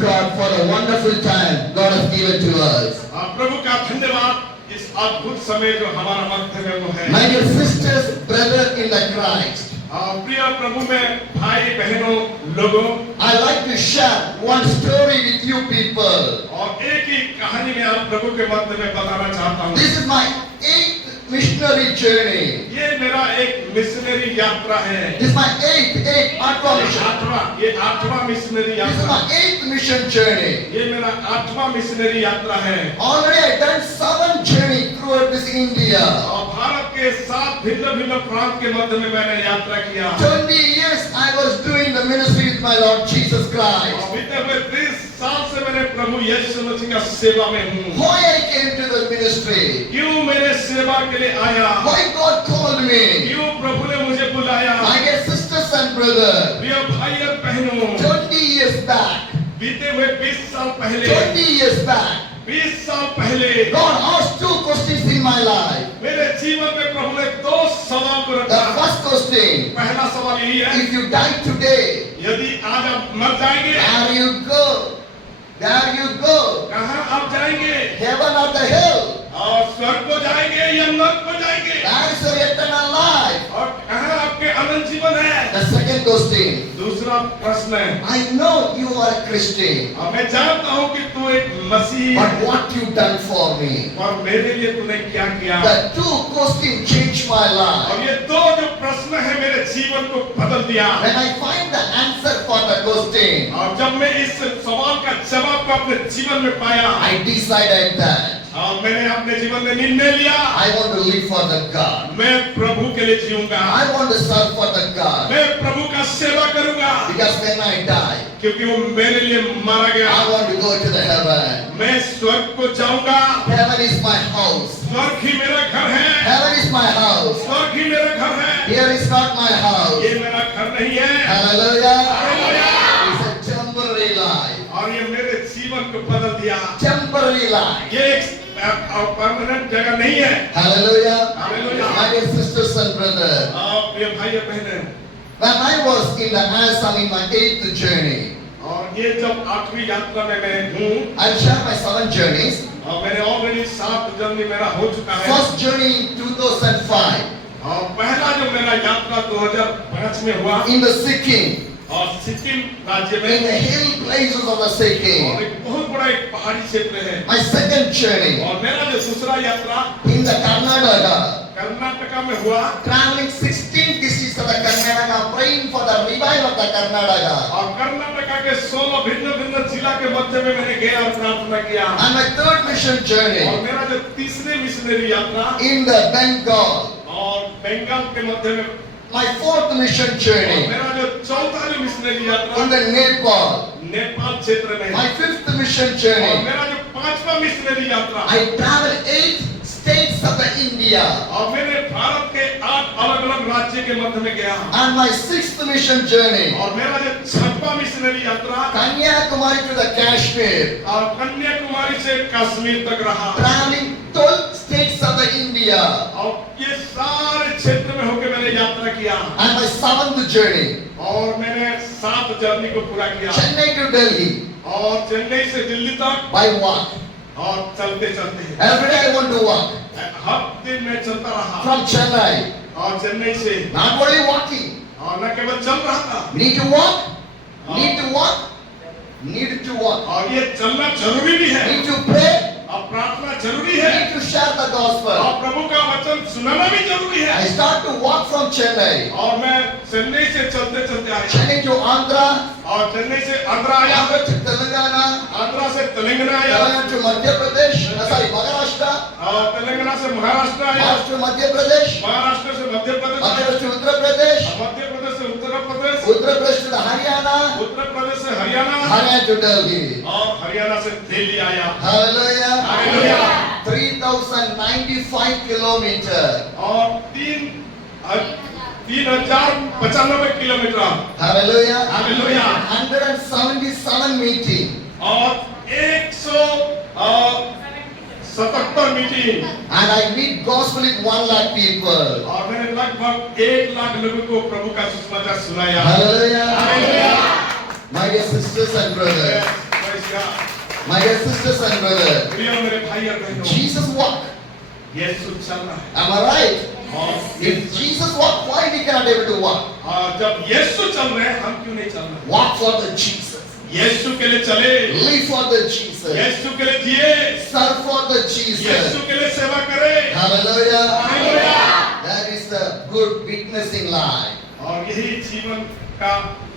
God for the wonderful time God has given to us. प्रभु का धन्यवाद इस अद्भुत समय जो हमारा मध्य में वो है। My dear sisters, brother in the Christ, प्रिय प्रभु में भाई बहनों लोगों, I like to share one story with you people. और एक ही कहानी में आप प्रभु के मध्य में बताना चाहता हूँ। This is my 8th missionary journey. ये मेरा एक मिशनरी यात्रा है। This is my आठवां mission. ये आठवां मिशनरी This is यात्रा। my 8th mission journey. ये मेरा आठवां मिशनरी यात्रा है। Already I done 7 journey throughout this India. और भारत के 7 भिन्न-भिन्न प्रांत के मध्य में मैंने यात्रा किया। 20 years I was doing the ministry with my Lord Jesus Christ. और बीते हुए 30 साल से मैंने प्रभु यीशु मसीह का सेवा में हूँ। Why I came to the ministry? क्यों मेरे सेवा के लिए आया? Why God called me? क्यों प्रभु ने मुझे बुलाया? My dear sisters and brothers, प्रिय भाई और बहनों, 20 years back, बीते हुए 20 साल पहले, 20 years back, 20 साल पहले God asked 2 questions in my life. मेरे जीवन में प्रभु ने 2 सवाल को The रखा। first question, पहला सवाल यही है, if you die today, यदि आज आप मर जाएंगे, where you go? Where you go? कहाँ आप जाएंगे? Heaven or the hell? और स्वर्ग को जाएंगे या नरक को जाएंगे? Where is your eternal life? और कहाँ आपके अनंत जीवन है? The second question, दूसरा प्रश्न है, I know you are a Christian, और मैं जानता हूँ कि तू एक मसीही but है, what you done for me? और मेरे लिए तूने क्या किया? The 2 questions changed my और life. ये 2 जो प्रश्न है मेरे जीवन को बदल दिया। When I find the answer for the question, और जब मैं इस सवाल का जवाब को अपने जीवन में पाया, I decided that और मैंने अपने जीवन में निर्णय लिया, I want to live for the God. मैं प्रभु के लिए जीऊंगा, I want to serve for the God. मैं प्रभु का सेवा करूंगा, Because when I die, क्योंकि वो मेरे लिए मारा गया। I want to go to the heaven. मैं स्वर्ग को जाऊंगा, Heaven is my house. स्वर्ग ही मेरा घर है, Heaven is my house. स्वर्ग ही मेरा घर है, Here is not my house. ये मेरा घर नहीं है। Hallelujah. Hallelujah. It's a temporary life. और ये मेरे जीवन को बदल दिया। Temporary life. ये एक परमानेंट जगह नहीं है। Hallelujah. Hallelujah. My dear sisters and brothers, ये भाई और बहनें, when I was in the Assam in my 8th journey, और ये जब 8वीं यात्रा में मैं हूँ, I'll share my 7 journeys. और मैंने ऑलरेडी 7 जर्नी मेरा हो चुका है। First journey in 2005 और पहला जो मेरा यात्रा 2005 में हुआ, in the Sikkim, और सिक्किम राज्य in में, the hill places of the और Sikkim. एक बहुत बड़ा एक पहाड़ी क्षेत्र है। My second journey और मेरा जो दूसरा यात्रा in the Karnataka, कर्नाटका में हुआ, traveling 16 districts of the Karnataka, praying for the revival of the Karnataka. और कर्नाटका के 16 भिन्न-भिन्न जिला के मध्य में मैंने गया और प्रार्थना किया। And my third mission और journey मेरा जो तीसरे मिशनरी यात्रा, in the Bengal. और बंगाल के मध्य में, My fourth mission और journey मेरा जो चौथा जो मिशनरी in यात्रा the Nepal. नेपाल क्षेत्र में, My fifth mission और journey, मेरा जो 5वां मिशनरी यात्रा, I traveled 8 states of the India. और मैंने भारत के 8 अलग-अलग राज्य के मध्य में गया। And my sixth mission journey, और मेरा जो 6वां मिशनरी यात्रा, Kanyakumari to the Kashmir, और कन्याकुमारी से कश्मीर तक रहा। traveling 12 states of the India. और ये सारे क्षेत्र में होकर मैंने यात्रा किया। And my seventh journey, और मैंने 7 जर्नी को पूरा किया। Chennai to Delhi और चेन्नई से दिल्ली तक, by walk. और चलते चलते Every day I want to walk हर दिन मैं चलता रहा। from Chennai. और चेन्नई से, Not only walking, और न केवल चल रहा था, need to walk, need to walk, need to walk, और ये चलना जरूरी भी है, need to pray, और प्रार्थना जरूरी है, need to share the gospel. और प्रभु का वचन सुनाना भी जरूरी है। I start to walk from Chennai. और मैं चेन्नई से चलते चलते आया, Chennai to Andhra, और चेन्नई से आंध्रा आया, Andhra to Telangana, आंध्रा से तेलंगाना आया, Telangana to Madhya Pradesh, sorry, Maharashtra, और तेलंगाना से महाराष्ट्र आया, Maharashtra to Madhya Pradesh, Maharashtra से मध्य प्रदेश Madhya आया, Pradesh to Uttar Pradesh, Madhya प्रदेश से उत्तर Pradesh, Uttar Pradesh to the Haryana, Uttar प्रदेश से हरियाणा, Haryana to Delhi. और हरियाणा से दिल्ली आया। Hallelujah. Hallelujah. 3095 kilometers. और 3095 किलोमीटर। Hallelujah. हालेलुया। 177 meeting. और 177 meeting, And I meet gospel with 1 lakh people. और मैंने लगभग 1 लाख लोगों को प्रभु का सुसमाचार सुनाया। Hallelujah. Hallelujah. My dear sisters and brothers, मैं करेगा। My dear sisters and brothers, प्रिय मेरे भाई और बहनों, Jesus walked. यीशु चल रहा है। Am I right? और If Jesus walked, why we cannot able to walk? जब यीशु चल रहे हैं, हम क्यों नहीं चल रहे? Walk for the Jesus. यीशु के लिए चले, Live for the Jesus. यीशु के लिए जिए, Serve for the Jesus. यीशु के लिए सेवा करें। Hallelujah. Hallelujah. That is the good witnessing life. और यही जीवन का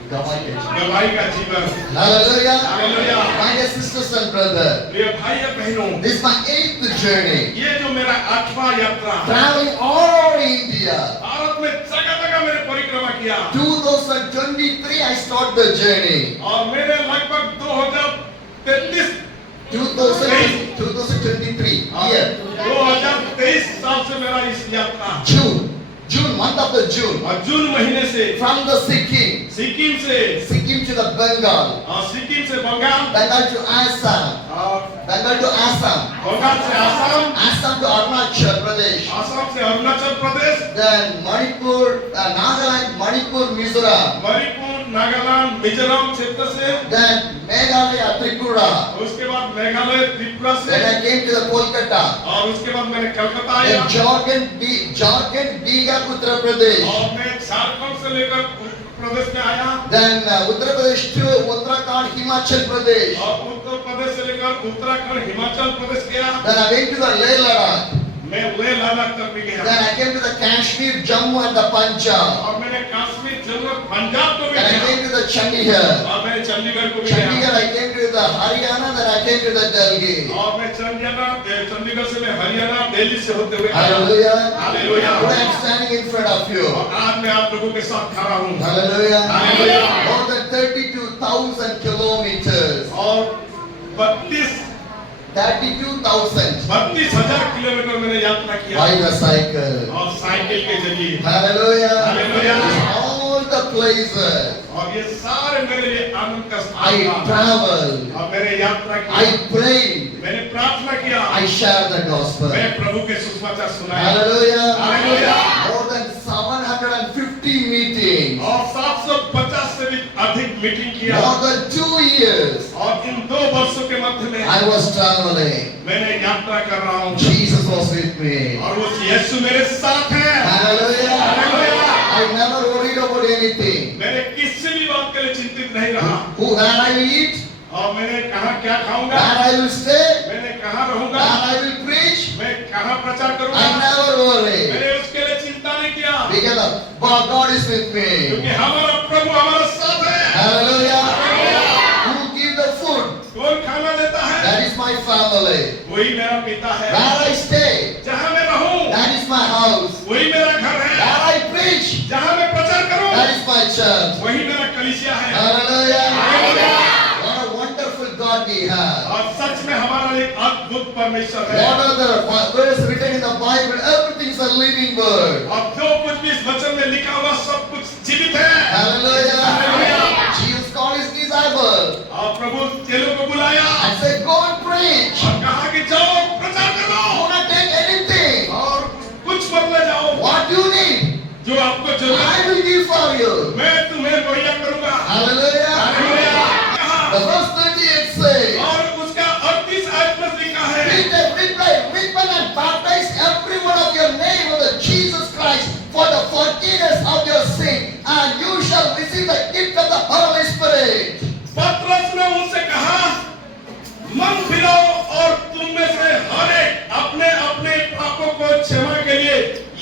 Hallelujah. गवाही का जीवन। Hallelujah. Hallelujah. My dear sisters and brothers, प्रिय भाई और बहनों, this is my 8th journey. ये जो मेरा 8वां यात्रा है, Traveling all over India. Bharat में जगह-जगह मैंने परिक्रमा किया 2023 I start the journey. और मेरे लगभग 2023 2023 year. 2023 साल से मेरा इस यात्रा June, month of the June. और जून महीने से From the Sikkim Sikkim to the Bengal, और सिक्किम से बंगाल Bengal to Assam, और Bengal to Assam, बंगाल से Assam, Assam to Arunachal Pradesh, Assam से अरुणाचल Pradesh, then Manipur, Nagaland, Manipur, Mizoram, Manipur, नागालैंड, मिजोरम क्षेत्र से, then Meghalaya, Tripura, उसके बाद मेघालय, त्रिपुरा से, then I came to the Kolkata, और उसके बाद मैंने कलकत्ता आया then Jharkhand, Bihar, Uttar Pradesh, और मैं झारखंड से लेकर उत्तर प्रदेश में आया then Uttar Pradesh to Uttarakhand, Himachal Pradesh, और उत्तर प्रदेश से लेकर उत्तराखंड, हिमाचल प्रदेश गया। then I went to the Leh Ladakh, मैं लेह लद्दाख तक भी गया then I came to the Kashmir, Jammu and the Punjab, और मैंने कश्मीर, जम्मू, पंजाब को भी then I गया came to the Chandigarh. और मैं चंडीगढ़ को भी गया Chandigarh, I came to the Haryana, then I came to the Delhi. और मैं चंडीगढ़ से मैं हरियाणा, दिल्ली से होते हुए आया। Hallelujah. Hallelujah. Today I'm standing in front of you. और आज मैं आप लोगों के साथ खड़ा हूँ Hallelujah. Hallelujah. More than 32,000 kilometers. और 32,000 32,000 किलोमीटर मैंने यात्रा किया by the cycle. और साइकिल के जरिए Hallelujah. Hallelujah. All the places और ये सारे मेरे लिए आनंद का स्थान I था traveled, और मैंने यात्रा की I prayed, मैंने प्रार्थना किया I shared the gospel. मैं प्रभु के सुसमाचार सुनाया Hallelujah. Hallelujah. More than 750 meetings. और 750 से भी अधिक मीटिंग किया More than 2 years और इन 2 वर्षों के मध्य में I was traveling. मैंने यात्रा कर रहा हूँ Jesus was with me. और वो यीशु मेरे साथ है Hallelujah. Hallelujah. I never worried about anything. मैंने किसी भी बात के लिए चिंतित नहीं रहा Where I will eat, और मैंने कहा क्या खाऊंगा where I will stay, मैंने कहाँ रहूंगा where I will preach. मैं कहाँ प्रचार I करूंगा never worry. मैंने उसके लिए चिंता नहीं किया Because God is with me. क्योंकि हमारा प्रभु हमारे साथ है Hallelujah. Who give the food? कौन खाना देता है That is my family. वही मेरा पिता है Where I stay, जहाँ मैं रहूं that is my house. वही मेरा घर है Where I preach, जहाँ मैं प्रचार करूं that is my church. वही मेरा कलीसिया है Hallelujah. What a wonderful God we have. और सच में हमारा एक अद्भुत परमेश्वर है What are the words written in the Bible? Everything is a living word. और जो कुछ भी इस वचन में लिखा हुआ सब कुछ जीवित है Hallelujah. Hallelujah. Jesus called his disciples और प्रभु चेलों को बुलाया and said, go and preach. और कहा कि जाओ प्रचार करो Do not take anything. और कुछ मत ले जाओ What you need, जो आपको जरूरत है I will give for you. मैं तुम्हें मुहैया करूंगा Hallelujah. हालेलुया कहा The verse 38 says, और उसका 38 आयत में लिखा है repent and baptize every one of your name of the Jesus Christ for the forgiveness of your sin, and you shall receive the gift of the Holy Spirit. पतरस ने उनसे कहा मन फिराओ और तुम में से हर एक अपने अपने पापों को क्षमा के लिए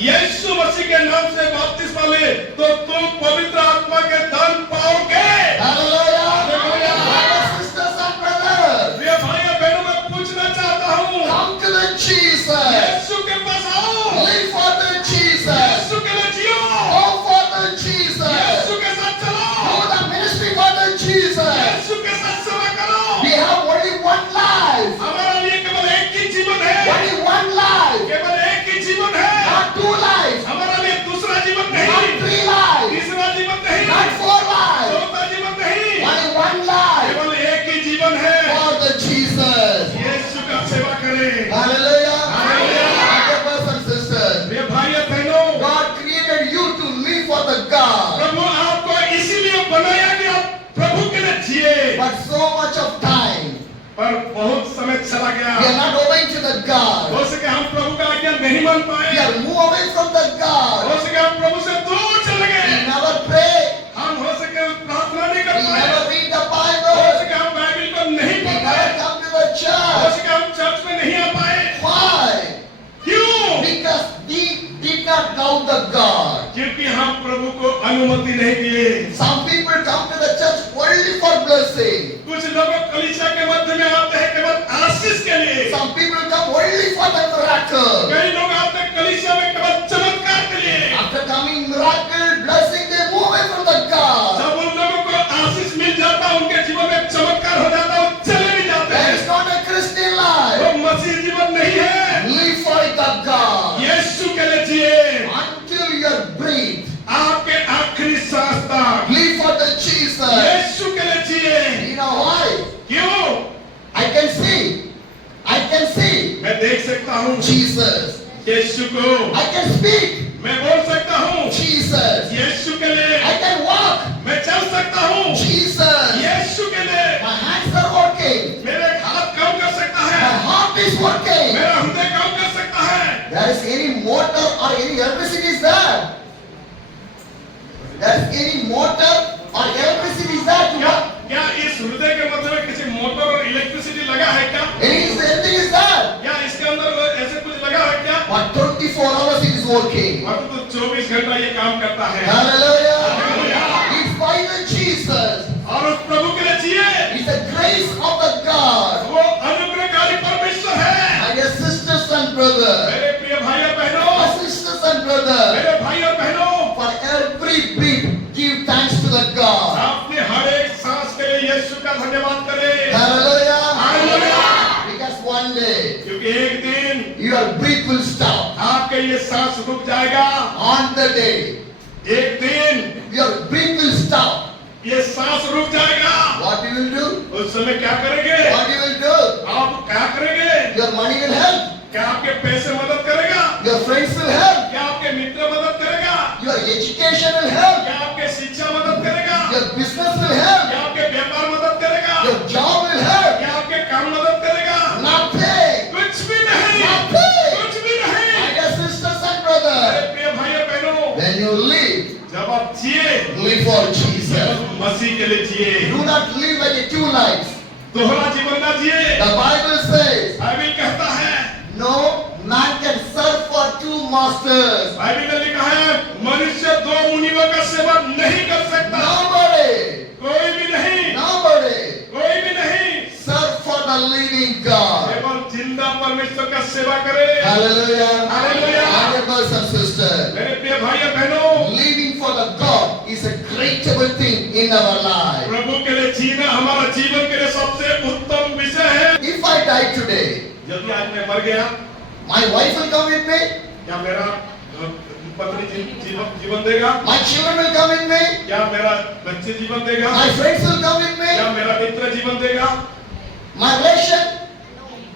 यीशु मसीह के नाम से बपतिस्मा ले तो तुम पवित्र आत्मा के दान पाओगे Hallelujah. Hallelujah. Brothers, sisters and brothers, मेरे भाई और बहनों मैं पूछना चाहता हूँ come to the Jesus. यीशु के पास आओ Live for the Jesus. यीशु के लिए जियो Go for the Jesus. यीशु के साथ चलो Do the ministry for the Jesus. यीशु के साथ सेवा करो We have only one life. हमारे लिए केवल एक ही जीवन है Only one life. केवल एक ही जीवन है Not two lives. हमारा लिए दूसरा जीवन Not नहीं three lives. तीसरा जीवन नहीं Not four lives. गया। We are not obeying to the God. हो सके हम प्रभु का आज्ञा नहीं मान पाए, We are move away from the God. हो सके हम प्रभु से दूर चले We गए, never pray. हम हो सके प्रार्थना नहीं कर We पाए, never read the हो Bible. सके हम बाइबल को नहीं We पढ़ never पाए, come to the हो church. सके हम चर्च में नहीं आ पाए। Why? क्यों? Because we did not know the God. क्योंकि हम प्रभु को अनुमति नहीं दिए। Some people come to the church only for blessing. कुछ लोग कलीसिया के मध्य में आते हैं केवल आशीष के लिए, Some people come only for the miracle. कई लोग आते हैं कलीसिया में केवल चमत्कार के लिए। After coming miracle, blessing, they move away from the God. जब उन लोगों को आशीष मिल जाता, उनके जीवन में चमत्कार हो जाता, वो चले भी जाते That हैं। is not a Christian life. वो मसीह जीवन नहीं है। Live for the God यीशु के लिए जिए until your breath. आपके आखिरी सांस तक। Live for the Jesus. यीशु के लिए जिए। You know why? क्यों? I can see. I can see मैं देख सकता हूँ Jesus. यीशु को, I can speak मैं बोल सकता हूँ Jesus. यीशु के लिए, I can walk मैं चल सकता हूँ Jesus. यीशु के लिए, My hands are working. मेरे हाथ काम कर सकता My है, heart is working. मेरा हृदय काम कर सकता है। There is any motor or any electricity is there. There is any motor or electricity is there to क्या work. क्या इस हृदय के मध्य में किसी मोटर और इलेक्ट्रिसिटी लगा है क्या? Anything is there. क्या इसके अंदर ऐसे कुछ लगा है क्या? But 24 hours it is working. और तो 24 घंटा ये काम करता है। Hallelujah. It's by the Jesus. और उस प्रभु के लिए जिए, It's the grace of the God. वो अनुग्रहकारी परमेश्वर है। My dear sisters and brothers. मेरे प्रिय भाई और बहनों, My sisters and brothers. मेरे भाई और बहनों, For every breath, give thanks to the God. आपने हर एक सांस के लिए यीशु का धन्यवाद करें। Hallelujah. Hallelujah. Because one day, क्योंकि एक दिन your breath will stop. आपके ये सांस रुक जाएगा। On the day, एक दिन your breath will stop. ये सांस रुक जाएगा। What you will do? उस समय क्या करेंगे? What you will do? आप क्या करेंगे? Your money will help. क्या आपके पैसे मदद करेगा? Your friends will help. क्या आपके मित्र मदद करेगा? Your education will help. क्या आपके शिक्षा मदद करेगा? Your business will help. क्या आपके व्यापार मदद करेगा? Your job will help. क्या आपके काम मदद करेगा? Nothing. कुछ भी नहीं, Nothing. कुछ भी नहीं। My dear sisters and मेरे brothers, प्रिय भाई और बहनों, when you live, जब आप जिए, live for Jesus. मसीह के लिए जिए, Do not live like a two lives. दोहरा जीवन ना जिए। The Bible says, बाइबल कहता है, no man can serve for two masters. Bible में लिखा है, मनुष्य दो मुनियों का सेवा नहीं कर सकता। Nobody, कोई भी नहीं, nobody कोई भी नहीं, serve for the living God. केवल जिंदा परमेश्वर का सेवा करे। Hallelujah. Hallelujah. My dear brothers and sisters, मेरे प्रिय भाई और बहनों, living for the God is a greatable thing in our life. प्रभु के लिए जीना हमारा जीवन के लिए सबसे उत्तम विषय है। If I die today, यदि आज मैं मर गया, my wife will come with me, क्या मेरा पत्नी जीवन देगा? my children will come with me, क्या मेरा बच्चे जीवन देगा? my friends will come with क्या me, मेरा मित्र जीवन देगा? my relation,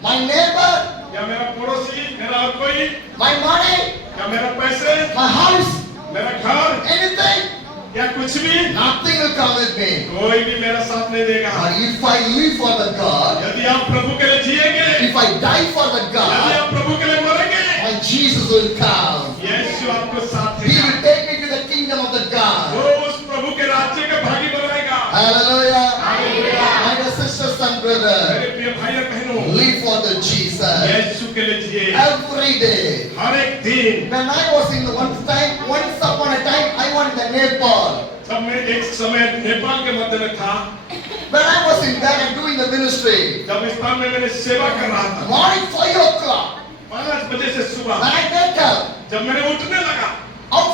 my neighbor, क्या मेरा पड़ोसी, मेरा और कोई? my money, क्या मेरा पैसे, my house, मेरा घर, anything, या कुछ भी? nothing will come with me. कोई भी मेरा साथ नहीं देगा। But if I live for the God, यदि आप प्रभु के लिए जिएंगे, if I die for the यदि God, आप प्रभु के लिए मरेंगे, my Jesus will come. यीशु आपको साथ He देगा। will take me to the kingdom of the God. वो उस प्रभु के राज्य का भागी बनाएगा। Hallelujah. Hallelujah. My dear sisters and brothers, मेरे प्रिय भाई और बहनों, live for the Jesus. यीशु के लिए जिए। Every day. हर एक दिन। When I was in once upon a time, I went to Nepal. जब मैं एक समय नेपाल के मध्य में था, When I was in there and doing the ministry, जब इस स्थान में मैंने सेवा कर रहा था, morning 5 o'clock, 5 बजे से सुबह, when I get up, जब मैंने उठने लगा,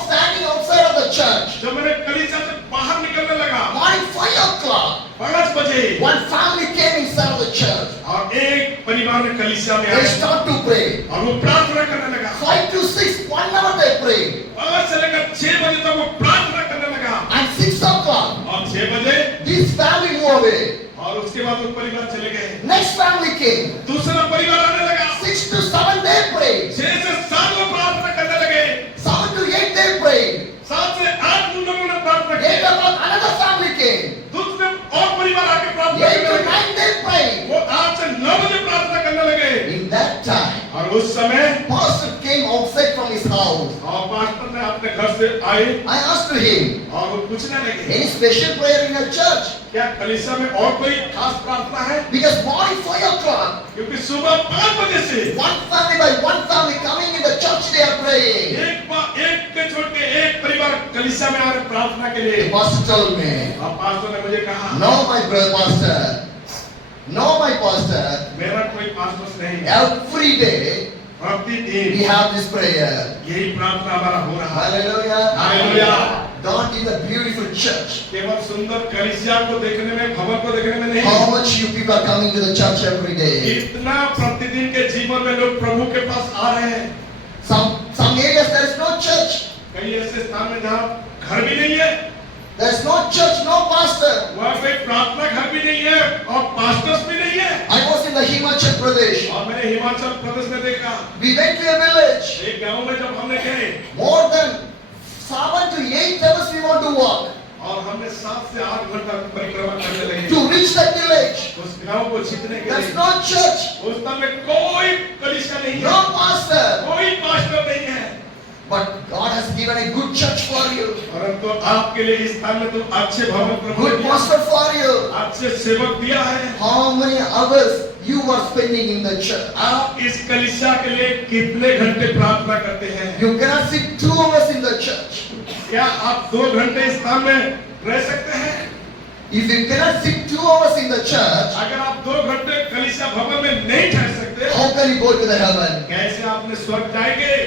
standing outside of the church, जब मैंने कलीसिया से बाहर निकलने लगा, morning 5 o'clock, 5 बजे, one family came inside of the church. और एक परिवार ने कलीसिया में They आया start to pray. और वो प्रार्थना करने लगा। 5 to 6, 1 hour they pray. 5 से लेकर 6 बजे तक वो प्रार्थना करने लगा And 6 o'clock, और 6 बजे this family moved away. और उसके बाद वो परिवार चले गए। Next family came. दूसरा परिवार आने लगा। 6 to 7 they prayed. 6 से 7 वो प्रार्थना करने लगे। 7 to 8 they prayed. 7 से 8 उन लोगों ने प्रार्थना 8 की। o'clock another family came. दूसरे और परिवार आके प्रार्थना 8 करने to लगे। 9 they prayed. वो 8 से 9 बजे प्रार्थना करने लगे। उस समय pastor came outside from his house. और पास्टर ने अपने घर से आए I asked him, और वो पूछने लगे any special prayer in your church? क्या कलीसिया में और कोई खास प्रार्थना है? Because morning 5 o'clock, क्योंकि सुबह 5 बजे से one family by one family coming in the church, they are praying. एक के छोड़ के एक परिवार कलीसिया में आ रहे प्रार्थना के लिए। The pastor told me, और पास्टर ने मुझे कहा no my brother pastor, no my pastor, मेरा कोई पास्टर नहीं है, every day we प्रतिदिन have this prayer. यही प्रार्थना हमारा हो रहा है। Hallelujah. Hallelujah. God is a beautiful church. केवल सुंदर कलीसिया को देखने में, भवन को देखने में नहीं, How much you people are coming to the church every day? इतना प्रतिदिन के जीवन में लोग प्रभु के पास आ रहे हैं। Some areas there is no church. कई ऐसे स्थान में जहाँ घर भी नहीं है, There is no church, no pastor. वहाँ कोई प्रार्थना घर भी नहीं है और पास्टर्स भी नहीं है। I was in the Himachal Pradesh. और मैंने हिमाचल प्रदेश में देखा, We went to a village. एक गांव में जब हमने गए More than 7 to 8 hours we want to walk और हमने 7 से 8 घंटा परिक्रमा करने लगे to reach that village. उस गांव को जीतने के There is लिए। no church, उस स्थान में कोई कलीसिया नहीं है, no pastor. कोई पास्टर नहीं है, But God has given a good church for you, परंतु आपके लिए इस स्थान में तो अच्छे भवन प्रभु ने good दिया, pastor for you. अच्छे सेवक दिया है। How many hours you are spending in the church? आप इस कलीसिया के लिए कितने घंटे प्रार्थना करते हैं? You cannot sit 2 hours in the church. क्या आप 2 घंटे इस स्थान में रह सकते हैं? If you cannot sit 2 hours in the church, अगर आप 2 घंटे कलीसिया भवन में नहीं ठहर सकते, how can you go to the heaven? कैसे आपने स्वर्ग जाएंगे?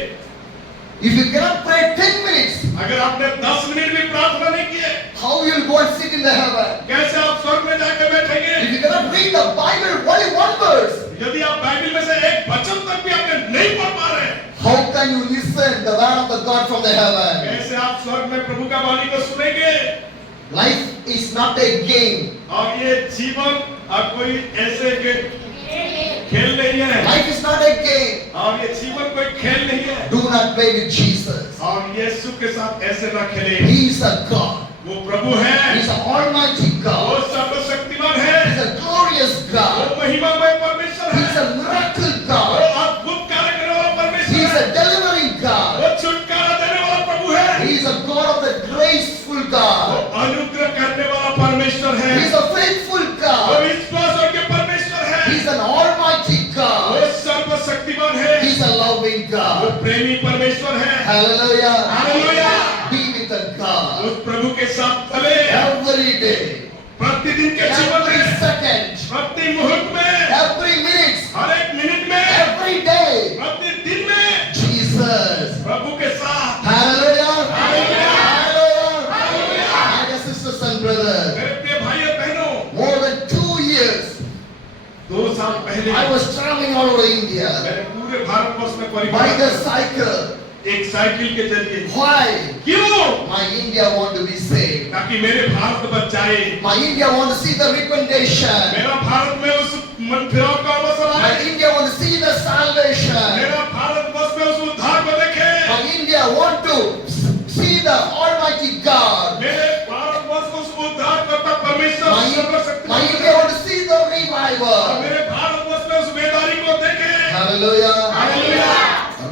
If you cannot pray 10 minutes, अगर आपने 10 मिनट भी प्रार्थना नहीं किए, how you will go and sit in the heaven? कैसे आप स्वर्ग में जाकर बैठेंगे? If you cannot read the Bible, only one verse, यदि आप बाइबल में से एक वचन तक भी आपने नहीं पढ़ पा रहे, how can you listen the word of the God from the heaven? कैसे आप स्वर्ग में प्रभु का वाणी को सुनेंगे? Life is not a game. और ये जीवन कोई ऐसे के खेल नहीं है, Life is not a game. और ये जीवन कोई खेल नहीं है। Do not play with Jesus. और यीशु के साथ ऐसे ना खेले। He is a God. वो प्रभु है, He is an almighty वो God. सर्वशक्तिमान He है, is a glorious वो God. महिमामय परमेश्वर He है, is a miracle वो God. अद्भुत कार्य करने वाला He परमेश्वर is है, a delivering God. वो छुटकारा देने वाला प्रभु है, He is a God of the graceful वो God. अनुग्रह करने वाला परमेश्वर है, He is a faithful वो God. विश्वास योग्य परमेश्वर He है, is an almighty वो God. सर्वशक्तिमान है, He is a loving वो God. प्रेमी परमेश्वर है। Hallelujah. Hallelujah. Be with the God उस प्रभु के साथ चले every day, प्रतिदिन के जीवन every में, second, प्रति मुहूर्त में, every minute, हर एक मिनट में, every day. प्रतिदिन में Jesus. प्रभु के साथ। Hallelujah. Hallelujah. Hallelujah. My dear sisters and brothers, मेरे प्रिय भाई और बहनों, more than 2 years, 2 साल पहले I was traveling all over India मैंने पूरे भारतवर्ष में by परिक्रमा the की, cycle. एक साइकिल के जरिए। Why? क्यों? My India want to be saved. ताकि मेरे भारत बच जाए, My India want to see the repentance. मेरा भारत में उस मन फिराव का अवसर My आए, India want to see the salvation. मेरा भारतवर्ष में उस उद्धार को देखे, My India want to see the Almighty God. मेरे भारतवर्ष को उस उद्धार करता परमेश्वर My सर्वशक्तिमान India want to see the और revival. मेरे भारतवर्ष में उस बेदारी को देखे। Hallelujah. Hallelujah.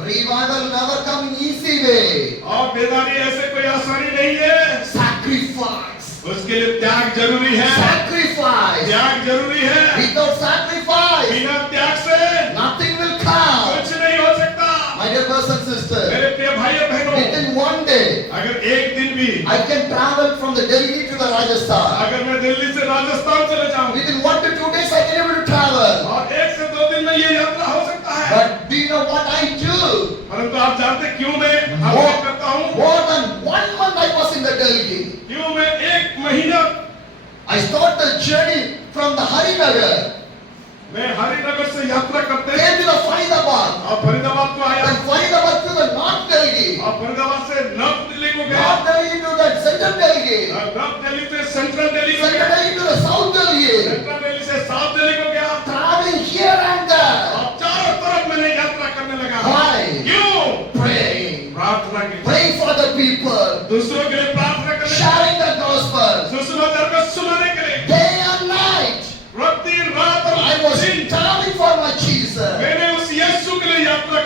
Revival never come in easy way. और बेदारी ऐसे कोई आसानी नहीं है, Sacrifice. उसके लिए त्याग जरूरी है, Sacrifice. त्याग जरूरी है। Without sacrifice, बिना त्याग से nothing will come. कुछ नहीं हो सकता। My dear brothers and sisters, मेरे प्रिय भाई और बहनों, within one day, अगर एक दिन भी, I can travel from the Delhi to the Rajasthan. अगर मैं दिल्ली से राजस्थान चले जाऊं, Within 1 to 2 days, I can able to travel. और 1 से 2 दिन में ये यात्रा हो सकता है। But do you know what I do? परंतु आप जानते क्यों मैं अनुभव करता हूँ? More than 1 month I was in the Delhi. क्यों मैं 1 महीना, I start the journey from the Harinagar. मैं हरिनगर से यात्रा करते हैं Came to the Faridabad. और फरीदाबाद को आया, Then Faridabad to the North Delhi. और फरीदाबाद से नॉर्थ दिल्ली को गया, North Delhi to the Central Delhi. और नॉर्थ दिल्ली से सेंट्रल दिल्ली को Central गया, Delhi to the South Delhi. Central Delhi से साउथ दिल्ली को गया, Traveling here and there. और चारों तरफ मैंने यात्रा करने लगा। Why? क्यों? Praying. प्रार्थना की, Praying for the people. दूसरों के लिए प्रार्थना करने, Sharing the gospel. सुसमाचार को सुनाने के लिए, Day and night. प्रति रात और I was दिन traveling for my Jesus. मैंने उस यीशु के लिए यात्रा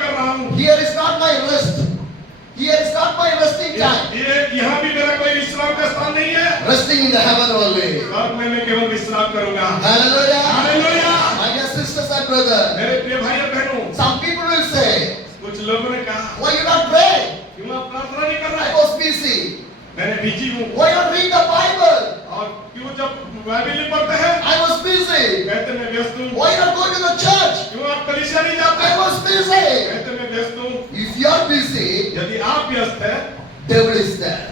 time. ये यहाँ भी मेरा कोई विश्राम का स्थान नहीं है। Resting in the heaven only. स्वर्ग में मैं केवल विश्राम करूंगा। Hallelujah. Hallelujah. My dear sisters and brothers, मेरे प्रिय भाई और बहनों, some people will say, कुछ लोगों ने कहा, why you not pray? क्यों आप प्रार्थना नहीं कर I रहे? was busy. मैंने बिजी हूँ। Why not read the Bible? और क्यों जब बाइबल नहीं पढ़ते हैं? I was busy. कहते मैं व्यस्त हूँ। Why not go to the church? क्यों आप कलीसिया नहीं जाते? I was busy. कहते मैं व्यस्त हूँ। If you are busy, यदि आप व्यस्त हैं devil is there.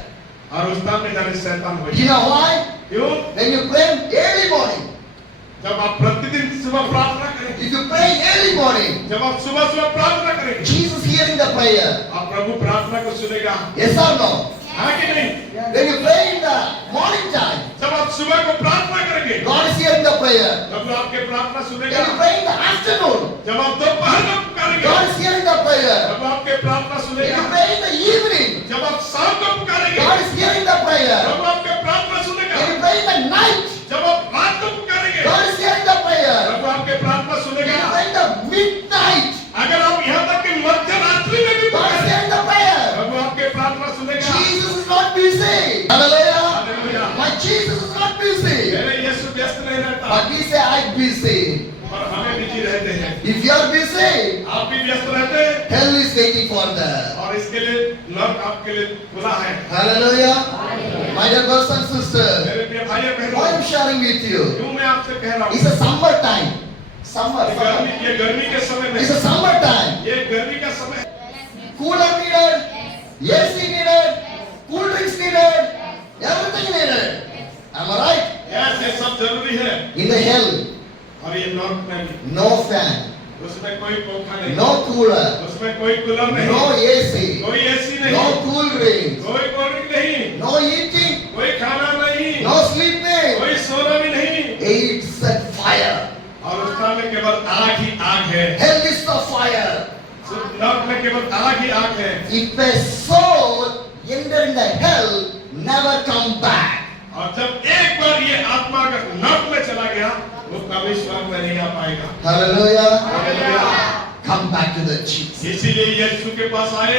और उस स्थान में जाने शैतान You होगी। know why? क्यों? When you pray early morning, जब आप प्रतिदिन सुबह प्रार्थना करेंगे, if you pray early morning, जब आप सुबह प्रार्थना करेंगे, Jesus hearing the prayer. आप प्रभु प्रार्थना को सुनेगा। Yes or no? हाँ कि नहीं? When you pray in the morning time, जब आप सुबह को प्रार्थना करेंगे, God is hearing the prayer. प्रभु आपके प्रार्थना When सुनेगा। you pray in the afternoon, जब आप दोपहर को पुकारेंगे, God is hearing the prayer. प्रभु आपके प्रार्थना When सुनेगा। you pray in the evening, जब आप शाम को पुकारेंगे, God is hearing the prayer. प्रभु आपके प्रार्थना सुनेगा। When you pray in the night, जब आप रात को पुकारेंगे, God is hearing the prayer. प्रभु आपके प्रार्थना When सुनेगा। you pray in the midnight, अगर आप यहाँ तक कि मध्य रात्रि में भी God is पुकारें, hearing the prayer. प्रभु आपके प्रार्थना सुनेगा। Jesus is not busy. Hallelujah. Hallelujah. My Jesus is not busy. मेरे यीशु व्यस्त नहीं रहता, But we say I'm busy. और हमें बिजी रहते हैं। If you are busy, आप भी व्यस्त रहते हैं, hell is waiting for that. और इसके लिए नर्क आपके लिए खुला है। Hallelujah. My dear brothers and sisters, मेरे प्रिय भाई और why बहनों, I'm sharing with you? क्यों मैं आपसे कह रहा हूँ? It's a summer time. Summer. ये गर्मी के समय में, It's a summer time. ये गर्मी का समय, Cooler needed, AC needed, cool drinks needed, everything needed. Am I right? ये सब जरूरी है। In the hell, और ये नॉर्थ में भी, no fan, उसमें कोई पंखा नहीं, no cooler, उसमें कोई कूलर नहीं, no AC, कोई एसी नहीं, no cool drinks, कोई कोल्ड ड्रिंक नहीं, no eating, कोई खाना नहीं, no sleeping. कोई सोना भी नहीं, It's a fire. और उस स्थान में केवल आग ही आग है। Hell is the fire. नर्क में केवल आग ही आग है। If a soul enter in the hell, never come back. और जब एक बार ये आत्मा अगर नर्क में चला गया, वो कभी स्वर्ग में नहीं आ पाएगा। Hallelujah. Hallelujah. Come back to the Jesus. इसीलिए यीशु के पास आए।